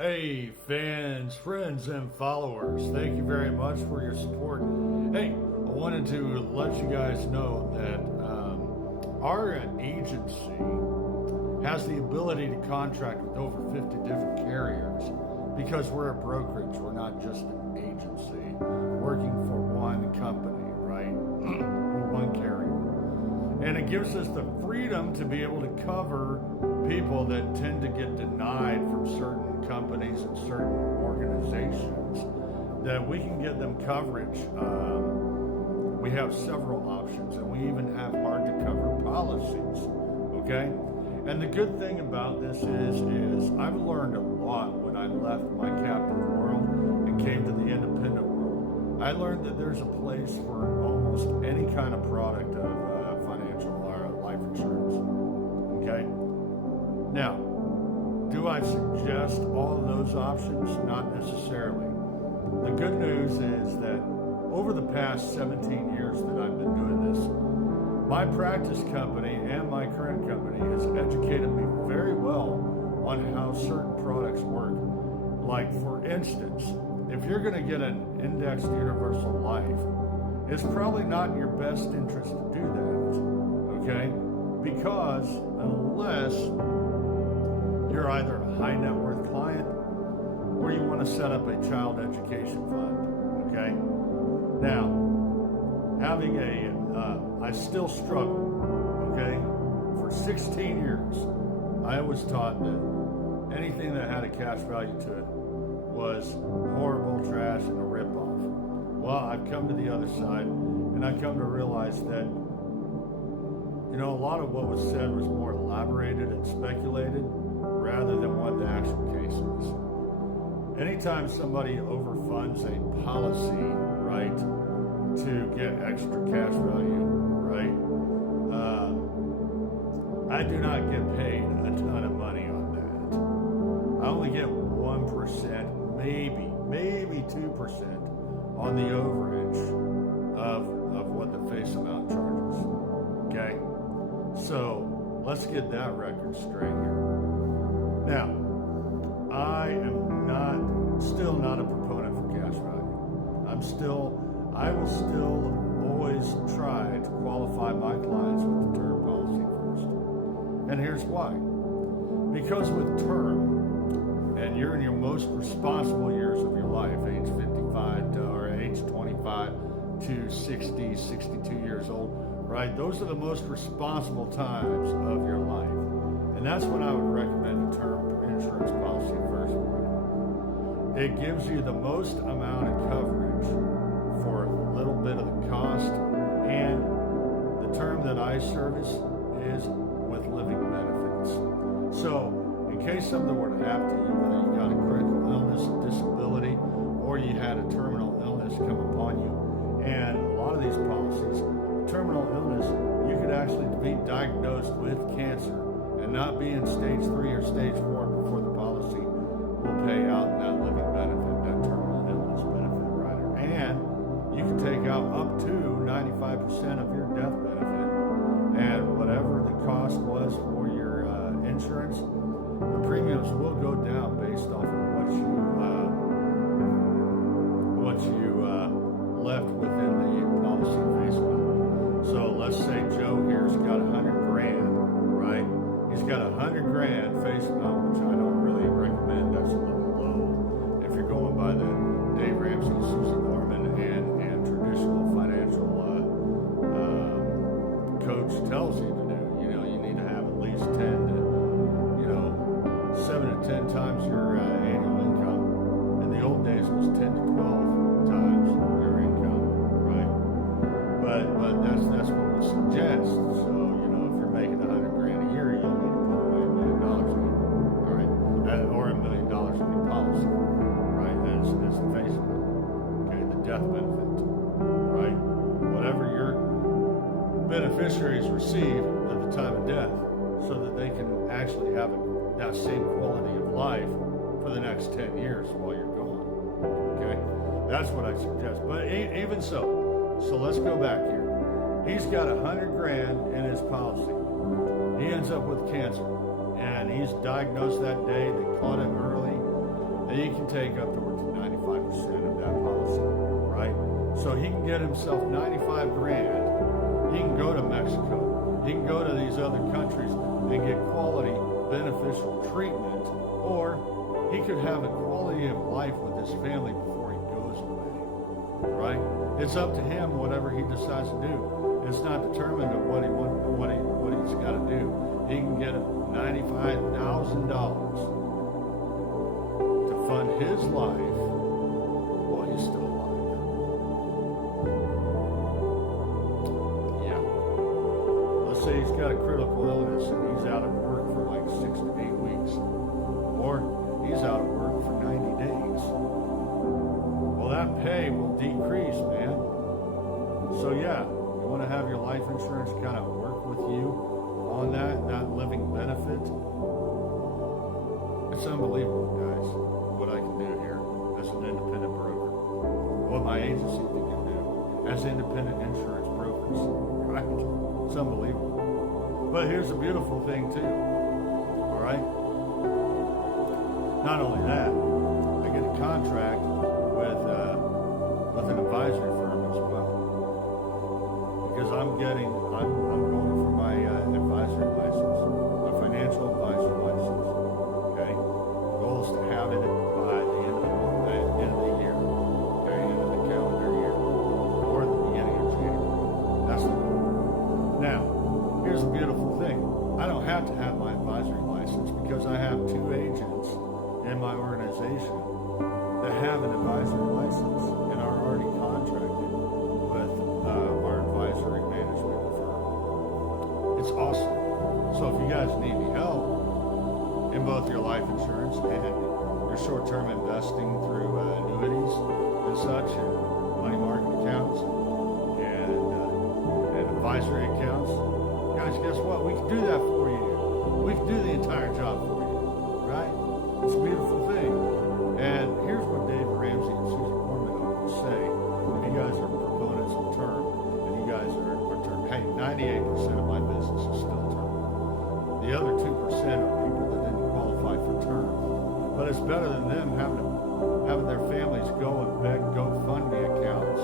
Hey, fans, friends, and followers, thank you very much for your support. Hey, I wanted to let you guys know that our agency has the ability to contract with over 50 different carriers because we're a brokerage. We're not just an agency working for one company, right? Or one carrier. And it gives us the freedom to be able to cover people that tend to get denied from certain companies and certain organizations, that we can get them coverage. We have several options, and we even have hard to cover policies, okay? And the good thing about this is I've learned a lot when I left my captive world and came to the independent world. I learned that there's a place for almost any kind of product of financial or life insurance, okay? Now, do I suggest all of those options? Not necessarily. The good news is that over the past 17 years that I've been doing this, my practice company and my current company has educated me very well on how certain products work. Like, for instance, if you're going to get an indexed universal life, it's probably not in your best interest to do that, okay? Because unless you're either a high net worth client or you want to set up a child education fund, okay? Now, having I still struggle, okay? For 16 years, I was taught that anything that had a cash value to it was horrible trash and a ripoff. Well, I've come to the other side, and I've come to realize that, you know, a lot of what was said was more elaborated and speculated rather than what the actual case is. Anytime somebody overfunds a policy, right, to get extra cash value, right, I do not get paid a ton of money on that. I only get 1%, maybe 2% on the overage of what the face amount charges, okay? So let's get that record straight here. Now, I am still not a proponent for cash value. I will still always try to qualify my clients with the term policy first. And here's why. Because with term, and you're in your most responsible years of your life, age 55 or age 25 to 60, 62 years old, right? Those are the most responsible times of your life. And that's when I would recommend a term insurance policy first. It gives you the most amount of coverage for a little bit of the cost, and the term that I service is with living benefits. So in case something were to happen to you, whether you got a critical illness, disability, or you had a terminal illness come upon you, and a lot of these policies, terminal illness, you could actually be diagnosed with cancer and not be in stage 3 or stage 4 before the policy will pay out in that living benefit, that terminal illness benefit rider. And you can take out up to 95% of your death benefit, and whatever the cost was for your insurance, the premiums will go down based off of what you left within the policy face amount. So let's say Joe here's got 100 grand, right? He's got 100 grand face amount, which I don't really recommend. That's a little low if you're going by the Dave Ramsey, Susan Norman, and traditional financial coach tells you to do. You know, you need to have at least 10 to, 7 to 10 times your annual income. In the old days, it was 10 to 12 times your income, right? But that's what we suggest. So, if you're making 100 grand a year, you'll need to put away $1 million a year, all right? Or $1 million in your policy, right? As a face amount, okay? The death benefit, right? Whatever your beneficiaries receive at the time of death, so that they can actually have that same quality of life for the next 10 years while you're gone, okay? That's what I suggest. But even so let's go back here. He's got 100 grand in his policy. He ends up with cancer, and he's diagnosed that day. They caught him early, take up towards 95% of that policy, right? So he can get himself 95 grand. He can go to Mexico. He can go to these other countries and get quality, beneficial treatment, or he could have a quality of life with his family before he goes away, right? It's up to him, whatever he decides to do. It's not determined of what he's got to do. He can get $95,000 to fund his life while he's still alive. Yeah. Let's say he's got a critical illness and he's out of work for like 6 to 8 weeks, or he's out of work for 90 days. Well, that pay will decrease, man. So yeah, you want to have your life insurance kind of work with you on that living benefit. It's unbelievable, guys, what I can do here as an independent broker, what my agency can do as independent insurance brokers, right? It's unbelievable. But here's the beautiful thing too, all right? Not only that, I get a contract with an advisory firm as well, because I'm going for my advisory license, my financial advisor license. Okay, the goal is to have it by the end of the year, okay, end of the calendar year, or the beginning of January. That's the goal. Now, here's the beautiful thing: I don't have to have my advisory license because I have 2 agents in my organization that have an advisory license and are already contracted with our advisory management firm. It's awesome. So if you guys need any help in both your life insurance and your short-term investing through annuities and such, and money market accounts and advisory accounts, guys, guess what? We can do that for you. We can do the entire job for you, right? It's a beautiful thing. And here's what Dave Ramsey and Susan Orman will say. If you guys are proponents of term, and you guys are term, hey, 98% of my business is still term. The other 2% are people that didn't qualify for term. But it's better than them having their families go and beg GoFundMe accounts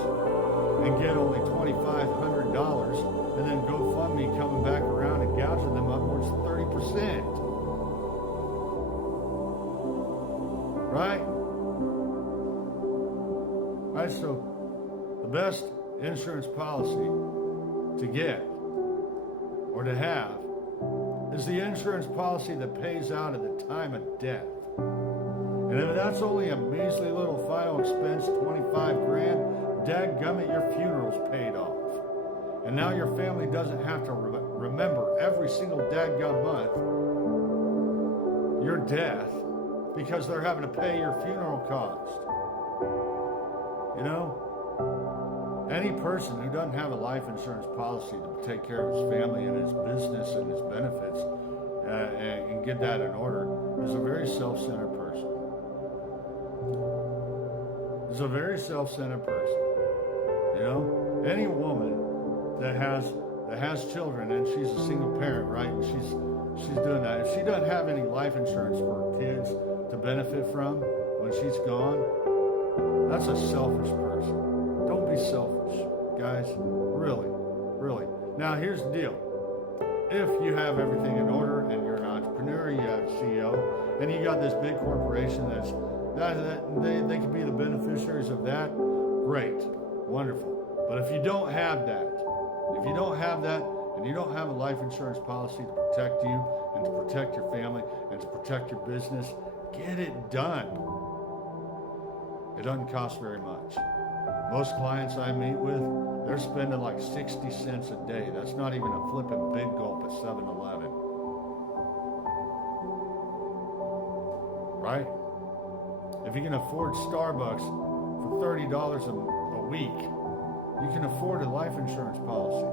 and get only $2,500, and then GoFundMe coming back around and gouging them upwards of 30%. Right? Right, so the best insurance policy to get or to have is the insurance policy that pays out at the time of death. And if that's only a measly little final expense, 25 grand, dadgummit, your funeral's paid off. And now your family doesn't have to remember every single dadgum month your death, because they're having to pay your funeral cost. You know, any person who doesn't have a life insurance policy to take care of his family and his business and his benefits and get that in order is a very self-centered person. Is a very self-centered person. You know, any woman that has children and she's a single parent, right? And she's doing that. If she doesn't have any life insurance for her kids to benefit from when she's gone, that's a selfish person. Don't be selfish, guys. Really, really. Now, here's the deal. If you have everything in order and you're an entrepreneur, you have a CEO, and you got this big corporation that they can be the beneficiaries of that, great, wonderful. But if you don't have that, and you don't have a life insurance policy to protect you and to protect your family and to protect your business, get it done. It doesn't cost very much. Most clients I meet with, they're spending like 60 cents a day. That's not even a flipping big gulp at 7-Eleven. Right? If you can afford Starbucks for $30 a week, you can afford a life insurance policy.